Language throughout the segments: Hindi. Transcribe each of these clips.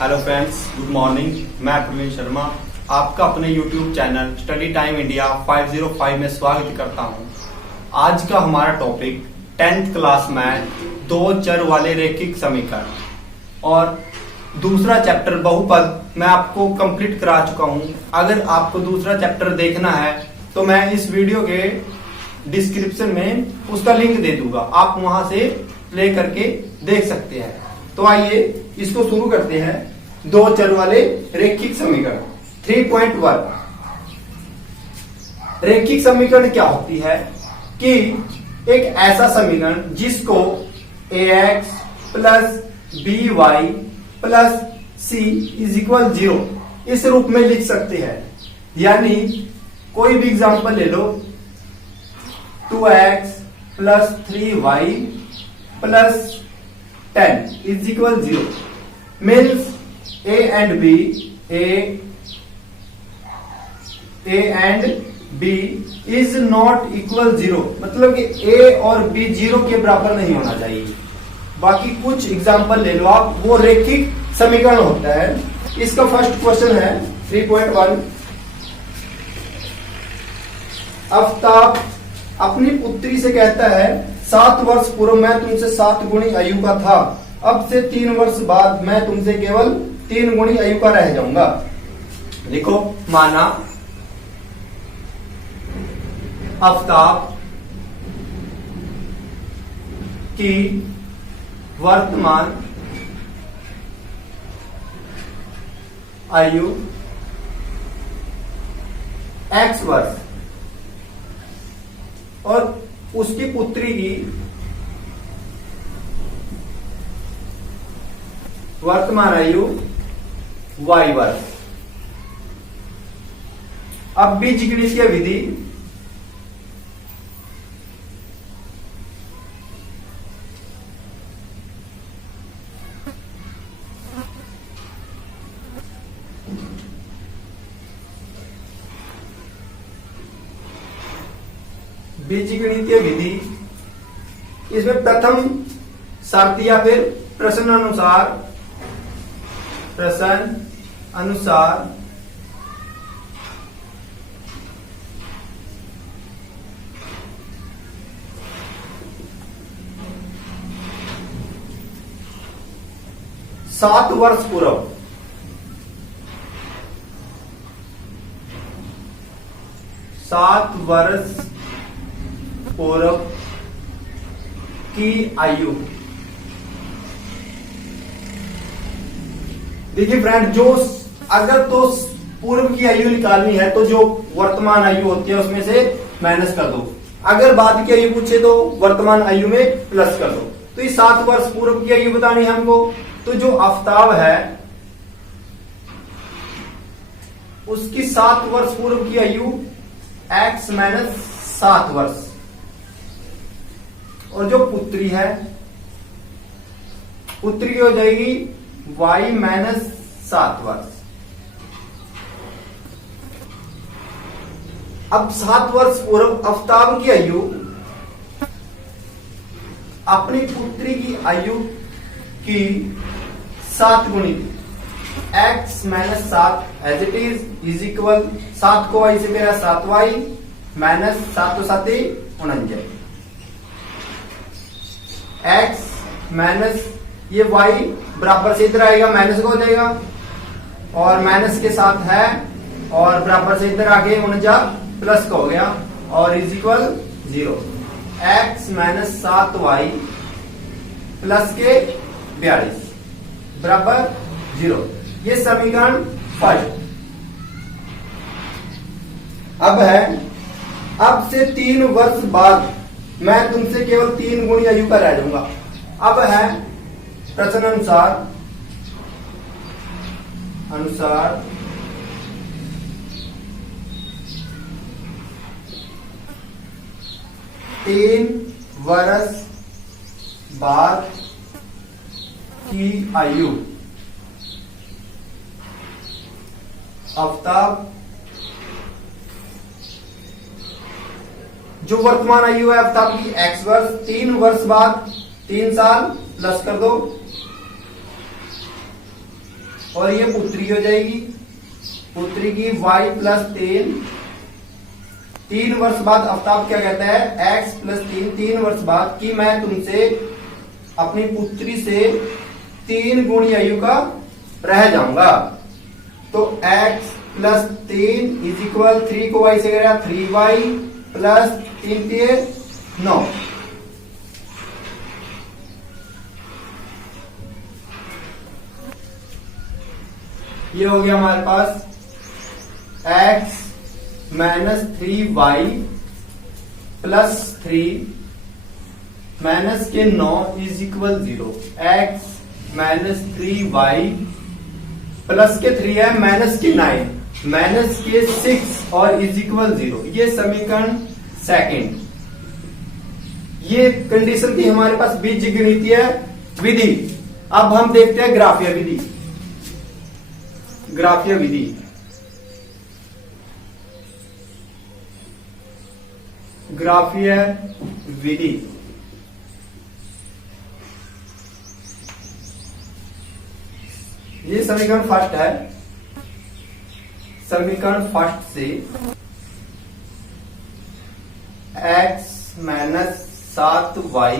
Hello friends, good morning. मैं प्रवीण शर्मा आपका अपने YouTube channel study time India 505 में स्वागत करता हूं। आज का हमारा टॉपिक 10th क्लास मैथ दो चर वाले रैखिक समीकरण और दूसरा चैप्टर बहुपद मैं आपको कंप्लीट करा चुका हूं। अगर आपको दूसरा चैप्टर देखना है तो मैं इस वीडियो के डिस्क्रिप्शन में उसका लिंक दे दूंगा, आप वहां से प्ले करके देख सकते हैं। तो आइए इसको शुरू करते हैं। दो चर वाले रैखिक समीकरण 3.1। रैखिक समीकरण क्या होती है कि एक ऐसा समीकरण जिसको ax plus by plus c is equal 0 इस रूप में लिख सकते हैं। यानी कोई भी एग्जांपल ले लो, 2x plus 3y plus 10 is equal 0 means a and b is not equal 0, मतलब कि a और b 0 के बराबर नहीं होना चाहिए। बाकी कुछ एग्जांपल ले लो आप, वो रैखिक समीकरण होता है। इसका फर्स्ट क्वेश्चन है 3.1। आफ्ताब अपनी पुत्री से कहता है 7 वर्ष पूर्व मैं तुमसे 7 गुणी आयु का था, अब से 3 वर्ष बाद मैं तुमसे केवल 3 गुणी आयु का रह जाऊंगा। लिखो, माना आफ्ताब की वर्तमान आयु x वर्ष और उसकी पुत्री की वर्तमान आयु y वर्ष। अब बीजगणितीय विधि बीजगणितीय विधि, इसमें प्रथम शर्त या फिर प्रश्न अनुसार सात वर्ष पूर्व की आयु। देखिए फ्रेंड, जो अगर तो पूर्व की आयु निकालनी है तो जो वर्तमान आयु होती है उसमें से माइनस कर दो, अगर बाद की आयु पूछे तो वर्तमान आयु में प्लस कर दो। तो ये 7 वर्ष पूर्व की आयु बतानी है हमको। तो जो आफ्ताब है उसकी 7 वर्ष पूर्व की आयु x माइनस 7 वर्ष, और जो पुत्री है पुत्री की हो जाएगी y माइनस 7 वर्ष। अब 7 वर्ष पूर्व आफ्ताब की आयु अपनी पुत्री की आयु की 7 गुणी x minus 7 as it is equal 7 को y से मेरा 7y माइनस 7 तो 7 49 x माइनस ये y बराबर से इधर आएगा, माइनस का हो जाएगा और माइनस के साथ है और बराबर से इधर आगे 49 प्लस का हो गया और is equal 0। x minus 7y plus के 42 बराबर 0। ये समीकरण फर्स्ट। अब है, अब से 3 वर्ष बाद मैं तुमसे केवल 3 गुणी आयु का रह जाऊंगा। अब है प्रश्न अनुसार 3 वर्ष बाद की आयु आफ्ताब जो वर्तमान आयु है आफ्ताब की x वर्ष, 3 वर्ष बाद 3 साल प्लस कर दो और ये पुत्री हो जाएगी, पुत्री की y प्लस 10। 3 वर्ष बाद आफ्ताब क्या कहता है, x प्लस 3 वर्ष बाद कि मैं तुमसे अपनी पुत्री से 3 गुणी आयु का रह जाऊंगा। तो x प्लस 3 इज इक्वल 3 को y से करेगा 3y प्लस 3 9। ये हो गया हमारे पास x minus 3y plus 3 minus के 9 is equal 0। x minus 3y plus के 3 है माइनस के 9 माइनस के 6 और इज इक्वल 0। ये समीकरण सेकंड। ये कंडीशन थी हमारे पास बीजगणितीय विधि। अब हम देखते हैं ग्राफीय विधि। ग्राफीय विधि ग्राफीय विधि ये समीकरण फर्स्ट है। समीकरण फर्स्ट से x minus 7y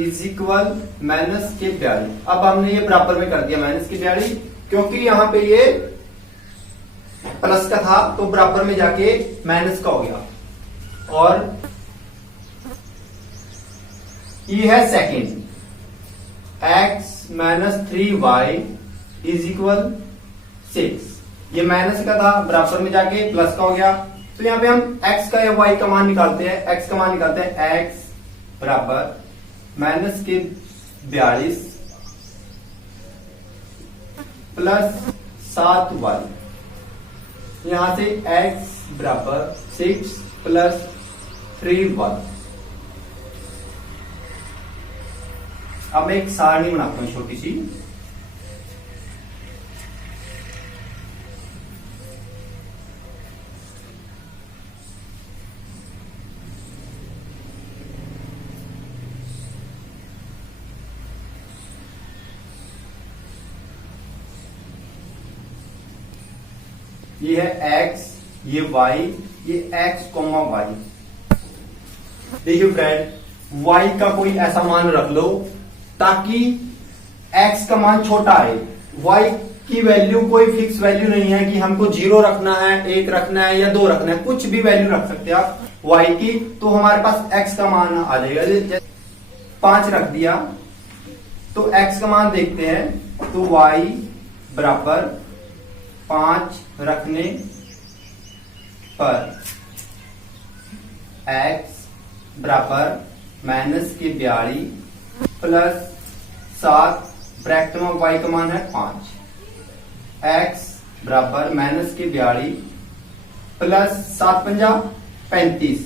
is equal minus के 42। अब हमने ये बराबर में कर दिया माइनस के 42, क्योंकि यहां पे ये प्लस का था तो बराबर में जाके माइनस का हो गया। और ये है second, x minus 3y is equal 6। ये माइनस का था बराबर में जाके प्लस का हो गया। तो यहां पे हम x का या y का मान निकालते हैं। x का मान निकालते हैं, x बराबर माइनस के 42 प्लस 7y। यहां से x बराबर 6 प्लस 3y। अब मैं एक सारणी बनाता हूं छोटी सी। ये है x, ये y, ये x कॉमा y। देखिए फ्रेंड, y का कोई ऐसा मान रख लो ताकि x का मान छोटा आए। y की वैल्यू कोई फिक्स वैल्यू नहीं है कि हमको 0 रखना है, 1 रखना है या 2 रखना है। कुछ भी वैल्यू रख सकते हैं आप y की, तो हमारे पास x का मान आ जाएगा। 5 रख दिया तो x का मान देखते हैं, तो y बराबर 5 रखने पर x बराबर माइनस के 42 प्लस 7 ब्रैकेट में y का मान है 5। x बराबर माइनस के 42 प्लस 7 पंजा 35।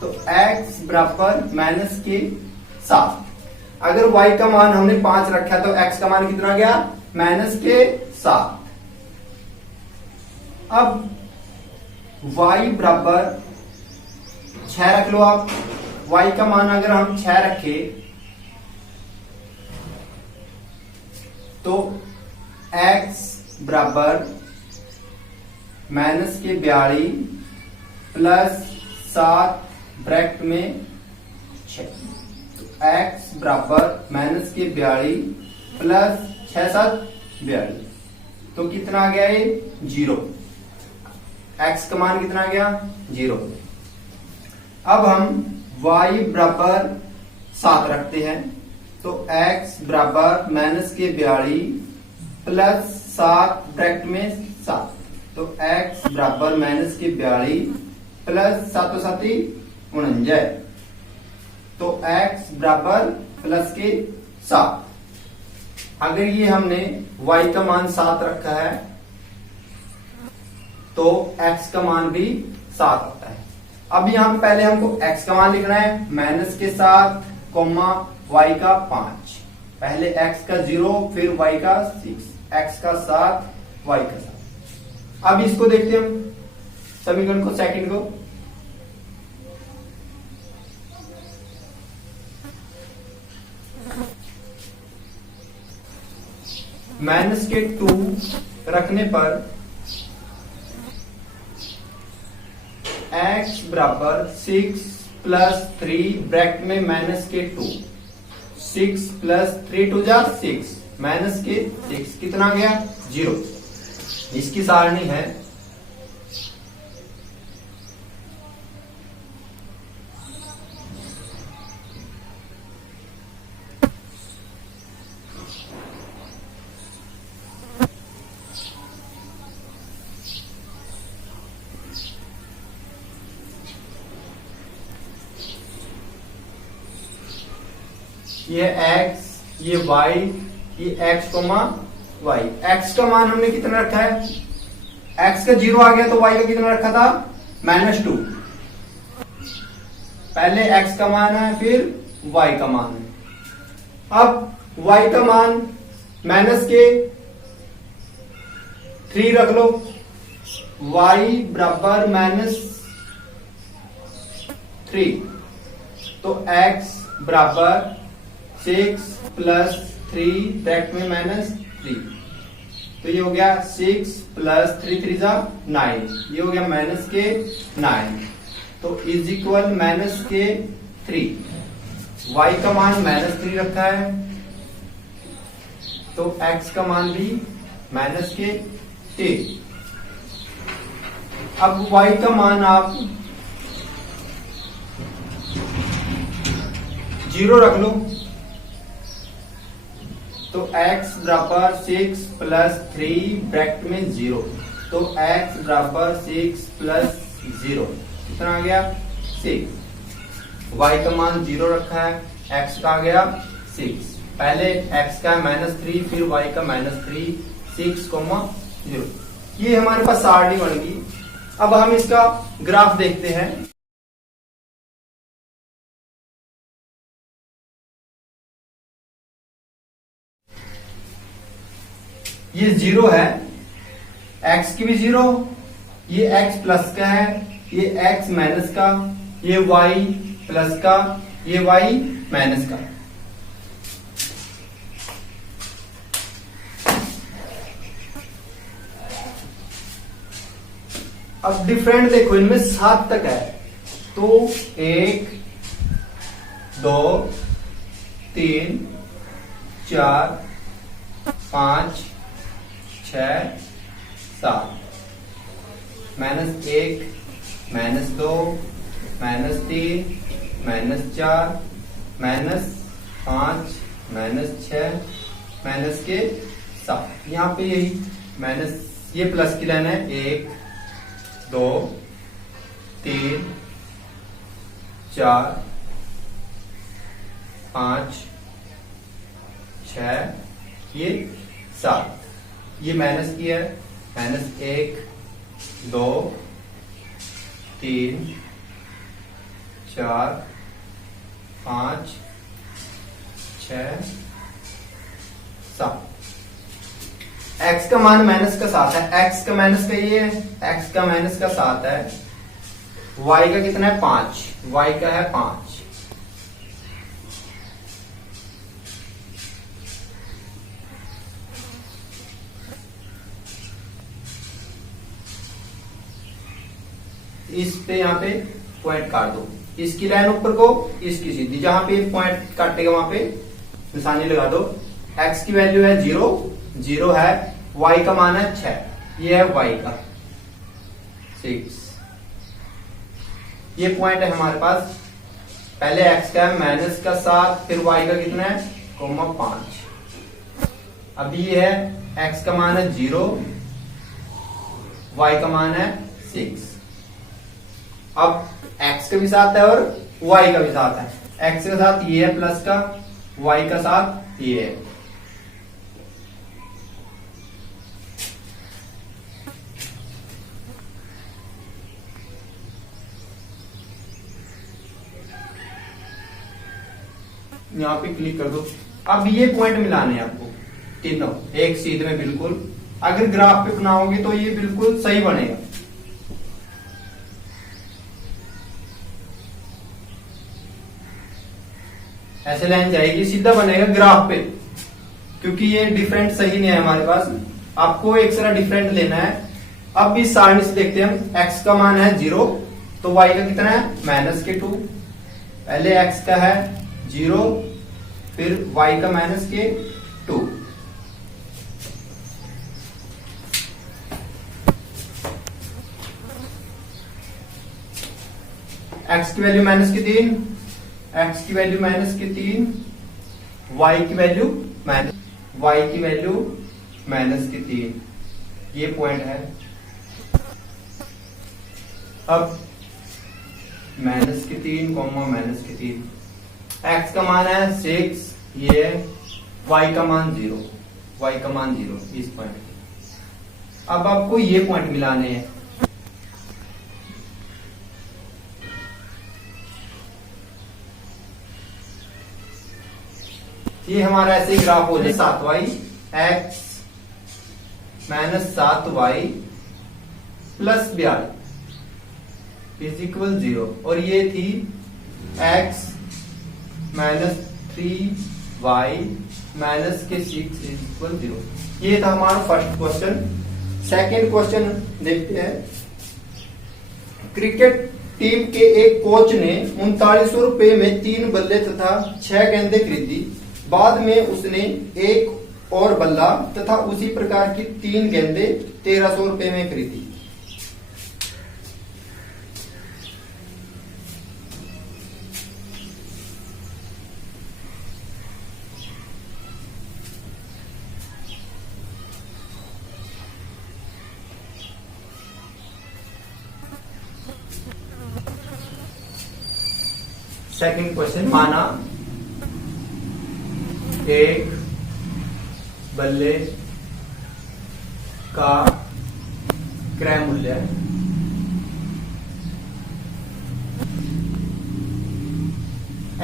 तो x बराबर माइनस के 7। अगर y का मान हमने 5 रखा तो x का मान कितना गया, माइनस के 7। अब y बराबर 6 रख लो आप। y का मान अगर हम 6 रखे तो x बराबर माइनस के 42 प्लस 7 ब्रैकेट में 6। तो x बराबर माइनस के 42 प्लस 6 7 42। तो कितना आ गया, ये 0। x का मान कितना आ गया, 0। अब हम y बराबर 7 रखते हैं, तो x बराबर माइनस के 42 प्लस 7 ब्रैकेट में 7। तो x बराबर माइनस के 42 प्लस 7 7 49। तो x बराबर प्लस के 7। अगर ये हमने y का मान 7 रखा है तो x का मान भी 7 होता है। अब यहां पे पहले हमको x का मान लिखना है, माइनस के 7 कोमा y का 5। पहले x का 0 फिर y का 6, x का 7 y का 7। अब इसको देखते हैं हम समीकरण को, सेकंड को। माइनस के 2 रखने पर x बराबर 6 प्लस 3 ब्रैकेट में माइनस के 2, 6 प्लस 3 टू जा 6 माइनस के 6 कितना गया 0। इसकी सारणी है ये x, ये y, ये x, y। x का मान हमने कितना रखा है, x का 0 आ गया तो y का कितना रखा था -2। पहले x का मान है फिर y का मान है। अब y का मान माइनस के 3 रख लो, y बराबर -3 तो x बराबर 6 प्लस 3 ब्रैकेट में -3 तो ये हो गया 6 प्लस 3 3 जा 9, ये हो गया माइनस के 9 तो इज इक्वल माइनस के 3। y का मान -3 रखा है तो x का मान भी माइनस के 3। अब y का मान आप 0 रख लो तो x बराबर 6 प्लस 3 ब्रैकेट में 0 तो x बराबर 6 प्लस 0 कितना आ गया 6। y का मान 0 रखा है, x का आ गया 6। पहले x का -3 फिर y का -3 6, 0। ये हमारे पास सारणी बन गई। अब हम इसका ग्राफ देखते हैं। ये 0 है, x की भी 0, ये x प्लस का है, ये x माइनस का, ये y प्लस का, ये y माइनस का। अब डिफरेंट देखो, इनमें 7 तक है तो 1 2 3 4 5 6 7 -1 -2 -3 -4 -5 -6 माइनस के 7। यहाँ पे यही माइनस, ये प्लस की लाइन है 1 2 3 4 5 6 ये 7, ये माइनस की है -1 2 3 4 5 6 7। x का मान माइनस का 7 है, x का माइनस का ये है, x का माइनस का 7 है। y का कितना है 5, y का है 5। इस पे यहाँ पे पॉइंट काट दो, इसकी लाइन ऊपर को, इसकी सीधी, जहां पे पॉइंट काटेगा वहां पे निशानी लगा दो। x की वैल्यू है 0, 0 है, y का मान है 6, ये है y का 6। ये पॉइंट है हमारे पास, पहले x का है माइनस का 7, फिर y का कितना है 5। अब ये है x का मान है 0, y का मान है 6। अब x का भी साथ है और y का भी साथ है, x का साथ ये है प्लस का, y का साथ ये है। यहाँ पे क्लिक कर दो। अब ये पॉइंट मिलाने हैं आपको तीनों एक सीध में बिल्कुल। अगर ग्राफ पे बनाओगे तो ये बिल्कुल सही बनेगा। ऐसे लाइन जाएगी, सीधा बनेगा ग्राफ पे, क्योंकि ये डिफरेंट सही नहीं है हमारे पास, आपको एक सारा डिफरेंट लेना है। अब इस सारणी से देखते हैं हम, x का मान है 0, तो y का कितना है -2। पहले x का है 0, फिर y का -2। x की वैल्यू -3, x की वैल्यू -3, y की वैल्यू -3, ये पॉइंट है। अब -3, -3, x का मान है 6, ये y का मान 0, इस पॉइंट। अब आपको ये पॉइंट मिलाने हैं। ये हमारा ऐसे ग्राफ हो जाए 7y x -7y plus 42 is equal 0, और ये थी x -3y -6 इज इक्वल 0। ये था हमारा फर्स्ट क्वेश्चन। सेकंड क्वेश्चन देखते हैं। क्रिकेट टीम के एक कोच ने 3900 रुपए में 3 बल्ले तथा 6 गेंदें खरीदी। बाद में उसने एक और बल्ला तथा उसी प्रकार की 3 गेंदें 1300 रुपए में खरीदी। सेकंड क्वेश्चन, माना एक बल्ले का क्रय मूल्य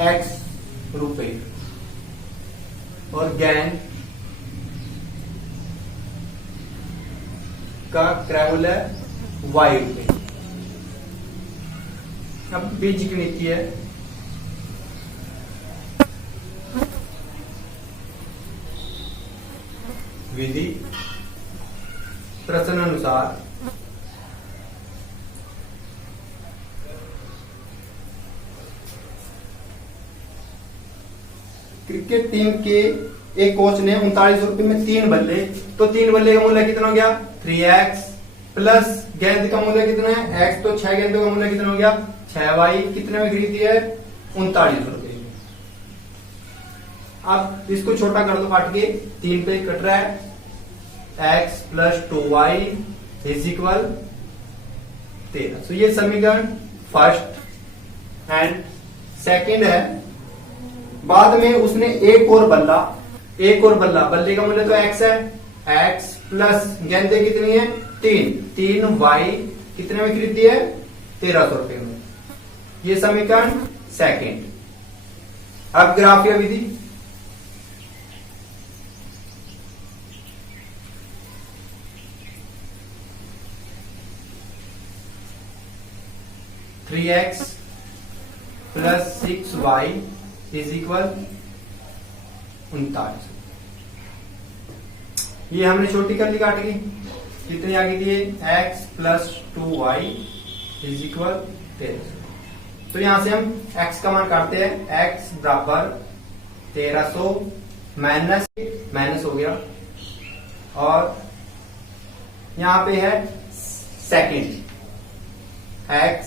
x रुपए और गेंद का क्रय मूल्य y रुपए। अब बीज गणित है। विधि प्रश्न अनुसार क्रिकेट टीम के एक कोच ने 3900 रुपए में 3 बल्ले, तो 3 बल्ले का मूल्य कितना हो गया 3x, प्लस गेंद का मूल्य कितना है x, तो 6 गेंदों का मूल्य कितना हो गया 6y। कितने में खरीदी है 3900 रुपए। अब इसको छोटा कर दो, काट के 3 पे कट रहा है, x plus 2y is equal 13। तो ये समीकरण फर्स्ट एंड सेकंड है। बाद में उसने एक और बल्ला, बल्ले का मूल्य तो x है, x प्लस गेंदे कितनी है 3y, कितने में खरीदी है 1300 रुपए में। ये समीकरण सेकंड। अब ग्राफीय विधि, three X plus 6y is equal 39। ये हमने छोटी कर ली काट के, कितनी आगे दिए x plus 2y is equal 1300। तो यहां से हम x का मान काटते हैं, x बराबर 1300 माइनस हो गया, और यहां पे है second x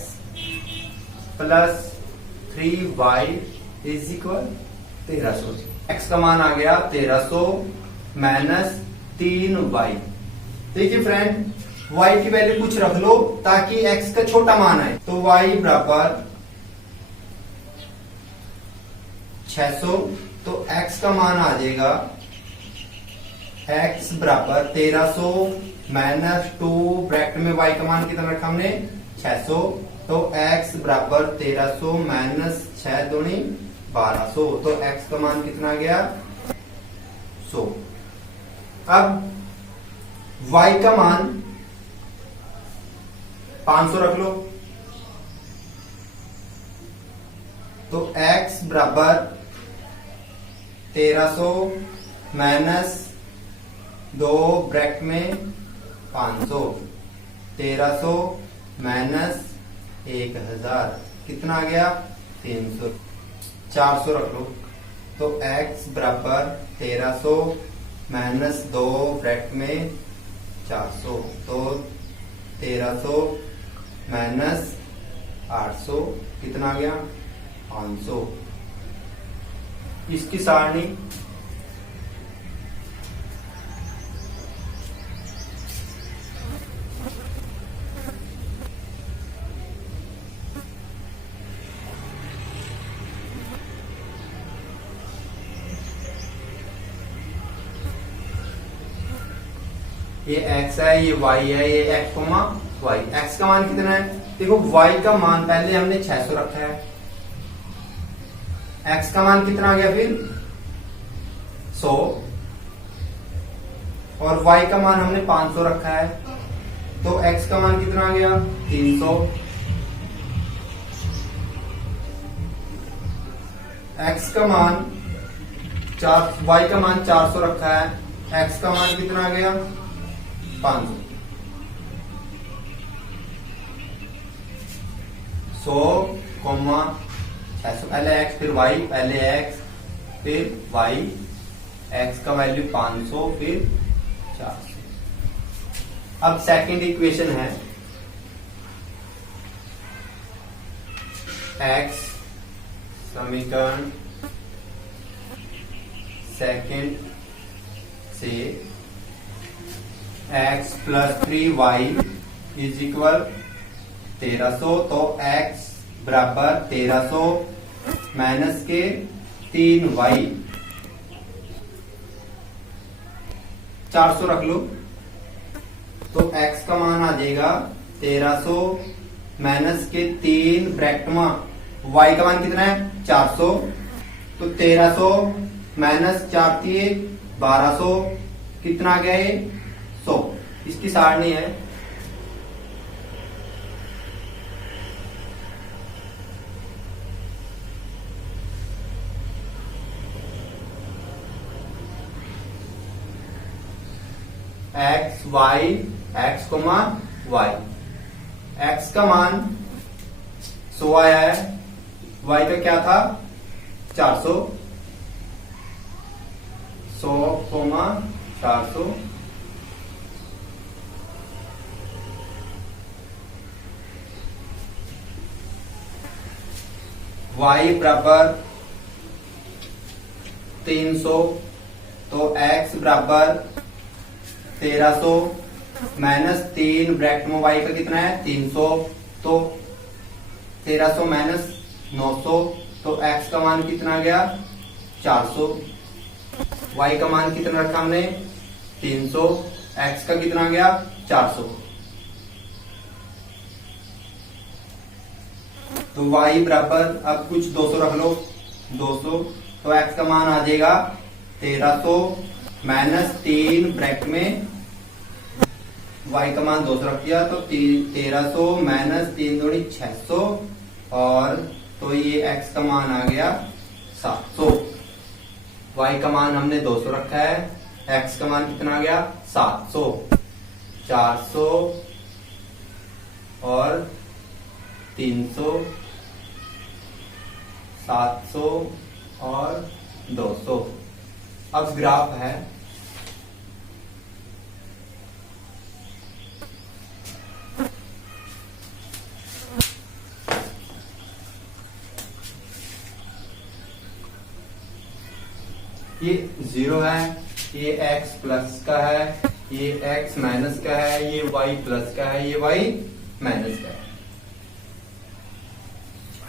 plus 3y is equal 1300। x का मान आ गया 1300 माइनस 3y। देखिए फ्रेंड, y की वैल्यू कुछ रख लो ताकि x का छोटा मान आए। तो y बराबर 600, तो x का मान आ जाएगा x बराबर 1300 माइनस 2, ब्रैकेट में y का मान कितना रखा हमने 600, तो x बराबर 1300 माइनस 6 दूनी 1200, तो x का मान कितना आ गया 100। अब y का मान 500 रख लो, तो x बराबर 1300 माइनस 2 ब्रैकेट में 500, 1300 माइनस 1000 कितना आ गया 300, 400 रख लो। तो x बराबर 1300 माइनस 2 ब्रैकेट में 400, तो 1300 माइनस 800 कितना आ गया 500। इसकी सारणी ये x है, ये y है, ये x, y। x का मान कितना है देखो, y का मान पहले हमने 600 रखा है, x का मान कितना आ गया फिर 100, और y का मान हमने 500 रखा है, तो x का मान कितना आ गया 300, x का मान y का मान 400 रखा है, x का मान कितना आ गया 500। 100, 600, पहले x फिर y, पहले x फिर y, x का वैल्यू 500 फिर 400। अब सेकंड इक्वेशन है x, समीकरण सेकंड से x plus 3y is equal 1300, तो x बराबर 1300 माइनस के 3y, 400 रख लो, तो x का मान आ जाएगा 1300 माइनस के 3 ब्रैकेट में y का मान कितना है 400, तो 1300 माइनस 4 1200 कितना आ गया ये 100। इसकी सारणी है x y, x y। x का मान 100 आया है, y का क्या था 400, 100, 400, y बराबर 300, तो x बराबर 1300 माइनस 3 ब्रैकेट में y का कितना है 300, तो 1300 माइनस 900, तो x का मान कितना आ गया 400, y का मान कितना रखा हमने 300, x का कितना आ गया 400। तो y बराबर अब कुछ 200 रख लो, 200, तो x का मान आ जाएगा 1300 माइनस 3 ब्रैकेट में y का मान 200 रख दिया, तो 1300 माइनस 3 दूनी 600, और तो ये x का मान आ गया 700। y का मान हमने 200 रखा है, x का मान कितना आ गया 700, 400 और 300, 700 और 200। अब ग्राफ है ये 0 है, ये x प्लस का है, ये x माइनस का है, ये y प्लस का है, ये y माइनस का है।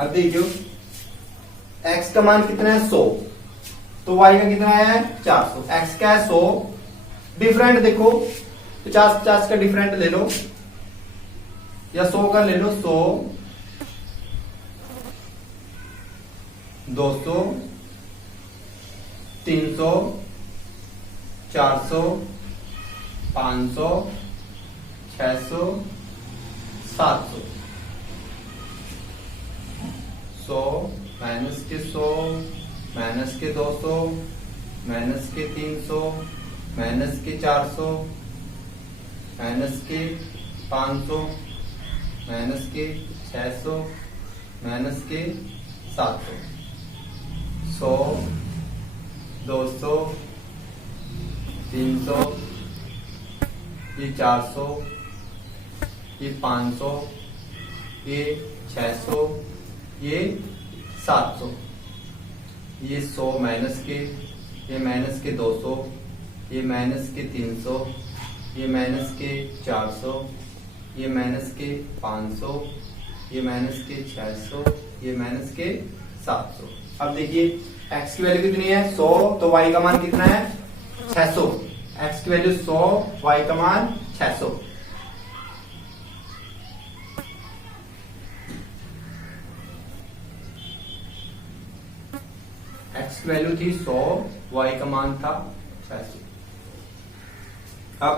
अब देखियो x का मान कितना है 100, तो y का कितना है 400, x का है 100, डिफरेंट देखो 50-50 का डिफरेंट ले लो, या 100 का ले लो, 100, 200, 300, 400, 500, 600, 700, 100 माइनस के 100 माइनस के 200 माइनस के 300, माइनस के 400, माइनस के 500, माइनस के 600, माइनस के 700, 100, 200, 300, ये 400, ये 500, ये 600, ये 700, ये 100 माइनस के, ये माइनस के 200, ये माइनस के 300, ये माइनस के 400, ये माइनस के 500, ये माइनस के 600, ये माइनस के 700। अब देखिए x की वैल्यू कितनी है 100, तो y का मान कितना है 600। x की वैल्यू 100, y का मान 600। x की वैल्यू थी 100, y का मान था 600। अब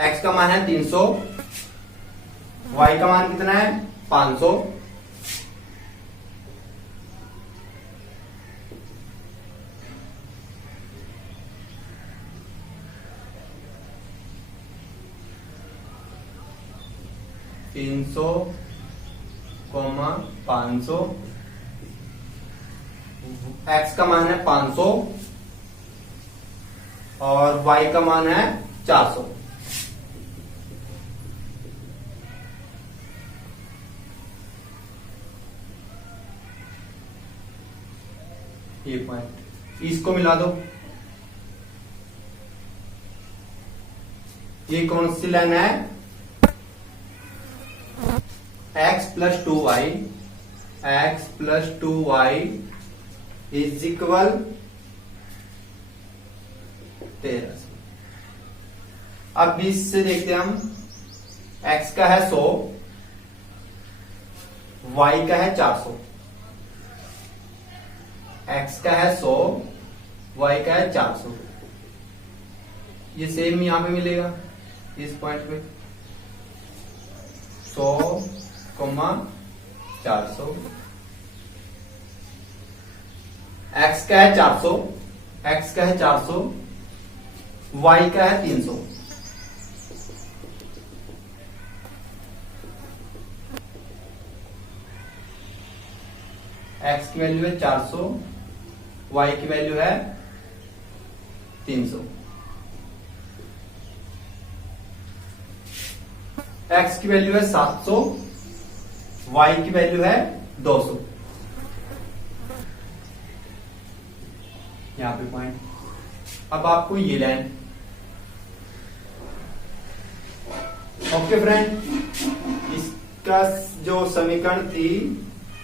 x का मान है 300, y का मान कितना है 500। कोमा 500, x का मान है 500 और y का मान है 400। ये पॉइंट इसको मिला दो। ये कौन सी लाइन है x plus 2y, x plus 2y is equal 13। अब 20 से देखते हैं हम, x का है 100, y का है 400। x का है 100, y का है 400। ये सेम यहां पे मिलेगा इस पॉइंट पे 100, 400। x का है 400, x का है 400, y का है 300। x की वैल्यू है 400, y की वैल्यू है 300। x की वैल्यू है 700, y की वैल्यू है 200। यहां पे पॉइंट। अब आपको ये लाइन, ओके फ्रेंड, इसका जो समीकरण थी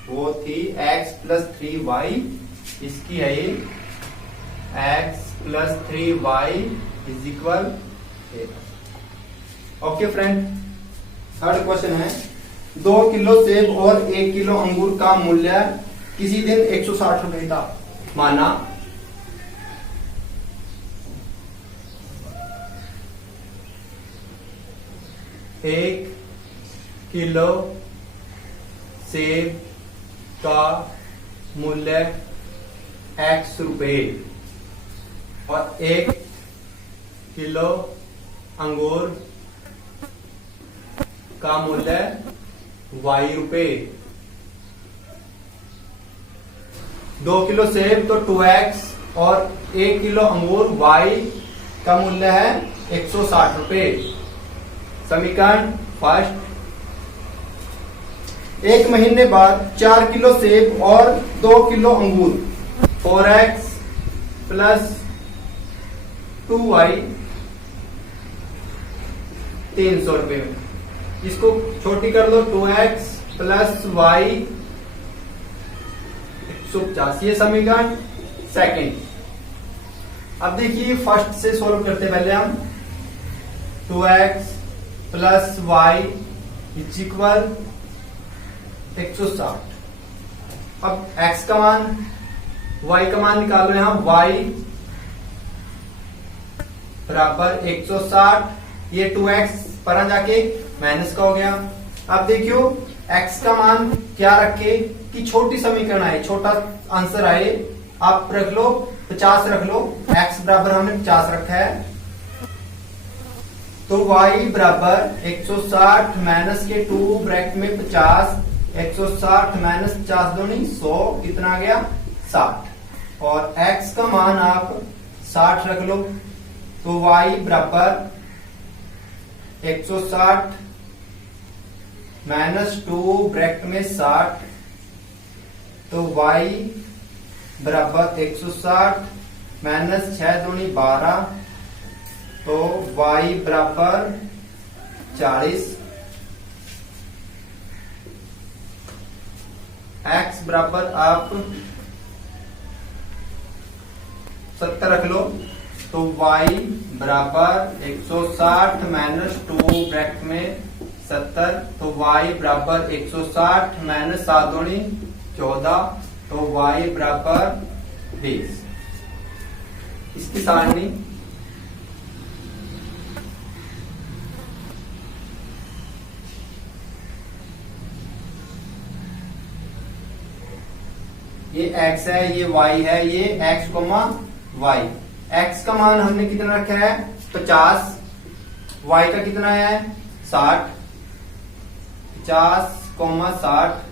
वो थी x प्लस 3y, इसकी है ये x plus 3y is equal. Okay friend, third question है 2 किलो सेब और 1 किलो अंगूर का मूल्य किसी दिन 160 रुपए था। माना एक किलो सेब का मूल्य x रुपए और 1 किलो अंगूर का मूल्य y रुपए। 2 किलो सेब तो 2x और 1 किलो अंगूर y का मूल्य है 160 रुपए। समीकरण फर्स्ट, 1 महीने बाद 4 किलो सेब और 2 किलो अंगूर 4x प्लस 2y 300 रुपए में। इसको छोटी कर दो, 2x प्लस y 150। ये समीकरण सेकंड। अब देखिए फर्स्ट से सॉल्व करते पहले हम। 2x plus y is equal 160। अब x का मान y का मान निकालो यहां, y बराबर 160। ये 2x पर जाके माइनस का हो गया। अब देखियो x का मान क्या रखे कि छोटी समीकरण आए, छोटा आंसर आए आप रख लो 50 रख लो, x बराबर हमने 50 रखा है, तो y बराबर 160 माइनस के 2 ब्रैकेट में 50, 160 माइनस 50 दूनी 100, कितना आ गया 60, और x का मान आप 60 रख लो, तो y बराबर 160 माइनस 2 ब्रैकेट में 60, तो y बराबर 160 माइनस 6 दूनी 12, तो y बराबर 40, x बराबर आप 70 रख लो, तो y बराबर 160 माइनस 2 ब्रैकेट में 70, तो y बराबर 160 माइनस 7 दूनी 14, तो y बराबर 20। इसकी सारणी ये x है, ये y है, ये x कोमा y। x का मान हमने कितना रखा है 50, y का कितना है 60, 50 कोमा 60,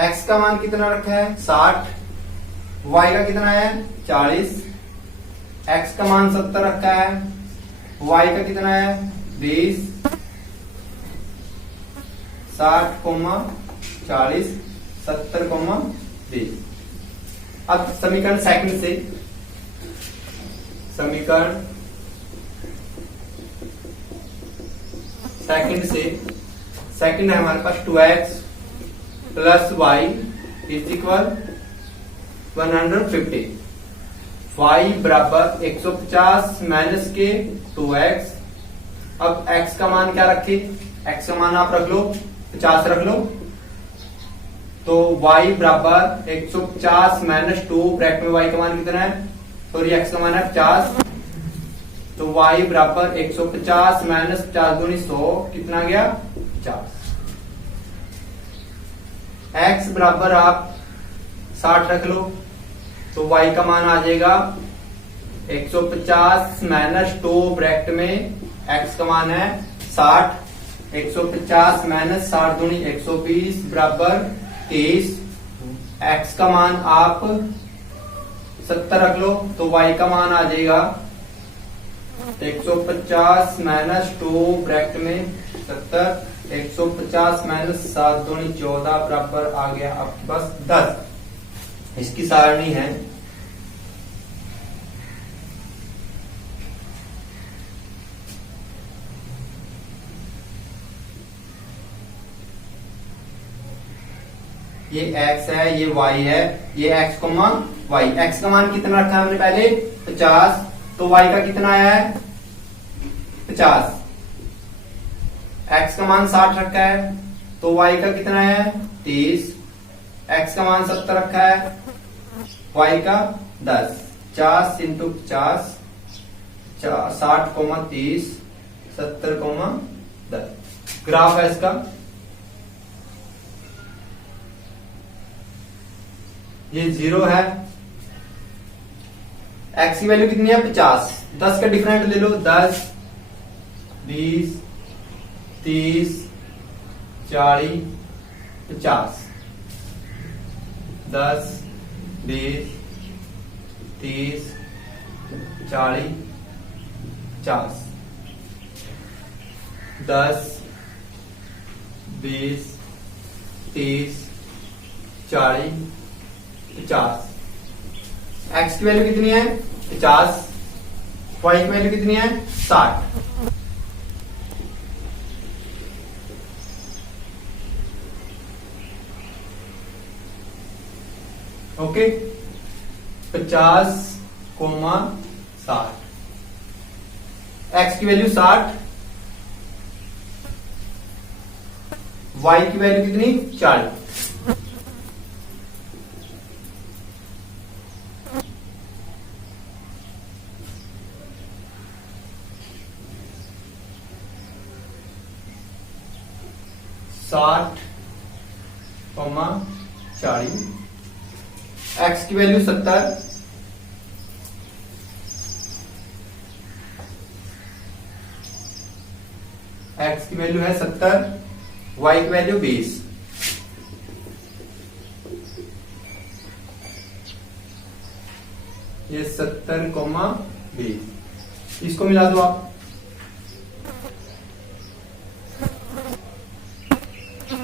x का मान कितना रखा है 60, y का कितना है 40, x का मान 70 रखा है, y का कितना है 20, 60 कोमा 40, 70 कोमा 20। अब समीकरण सेकंड से, समीकरण सेकंड से, सेकंड है हमारे पास 2x plus y is equal 150, y बराबर 150 माइनस के 2x। अब x का मान क्या रखे, x का मान आप रख लो 50 रख लो, तो y बराबर 150 माइनस 2 ब्रैकेट में y का मान कितना है, सॉरी x का मान है 50, तो y बराबर 150 माइनस 50 दूनी 100, कितना आ गया 50। x बराबर आप 60 रख लो, तो y का मान आ जाएगा 150 माइनस 2 ब्रैकेट में x का मान है 60, 150 माइनस 60 दूनी 120 बराबर 30, x का मान आप 70 रख लो, तो y का मान आ जाएगा 150 माइनस 2 ब्रैकेट में 70, 150 माइनस 7 दूनी 14 बराबर आ गया आपके पास 10। इसकी सारणी है ये x है, ये y है, ये x कोमा y। x का मान कितना रखा है हमने पहले 50, तो y का कितना आया है 50, x का मान 60 रखा है, तो y का कितना है 30, x का मान 70 रखा है, y का 10, 50 इंटू 50, 60 कोमा 30, 70 कोमा 10। ग्राफ है इसका, ये 0 है, x की वैल्यू कितनी है 50, 10 का डिफरेंट ले लो, 10, 20, 30, 40, 50, 10, 20, 30, 40, 50, 10, 20, 30, 40, 50। x की वैल्यू कितनी है 50, y की वैल्यू कितनी है 60। ओके, 50 कोमा 60, x की वैल्यू 60, y की वैल्यू कितनी 40। साठ 40, x की वैल्यू 70, x की वैल्यू है 70, y की वैल्यू 20। ये 70,20 इसको मिला दो आप।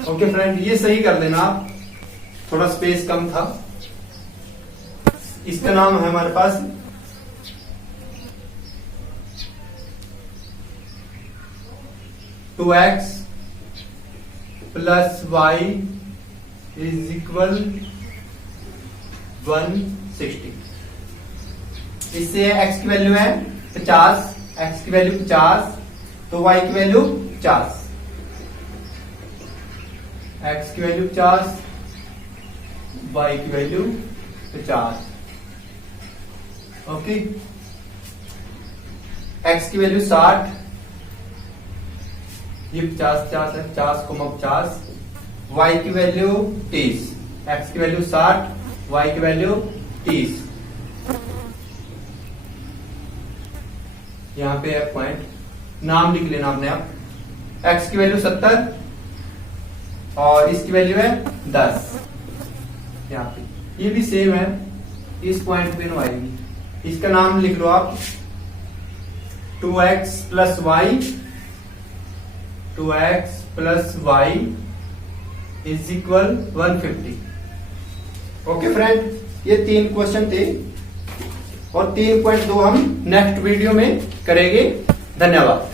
ओके फ्रेंड, ये सही कर देना आप, थोड़ा स्पेस कम था। इसका नाम है हमारे पास 2x plus y is equal 160। इससे x की वैल्यू है 50, x की वैल्यू 50 तो y की वैल्यू 50, x की वैल्यू 50, y की वैल्यू 50। ओके, x की वैल्यू 60, ये 50 है, 50,50, y की वैल्यू 30, x की वैल्यू 60, y की वैल्यू 30। यहां पे है पॉइंट, नाम लिख लेना आपने आप। x की वैल्यू 70 और इसकी वैल्यू है 10। यहाँ पे ये भी सेम है, इस पॉइंट पे नो आएगी। इसका नाम लिख लो आप 2x plus Y, 2x plus Y is equal 150। Okay friend, ये 3 क्वेश्चन थे और 3.2 हम नेक्स्ट वीडियो में करेंगे। धन्यवाद।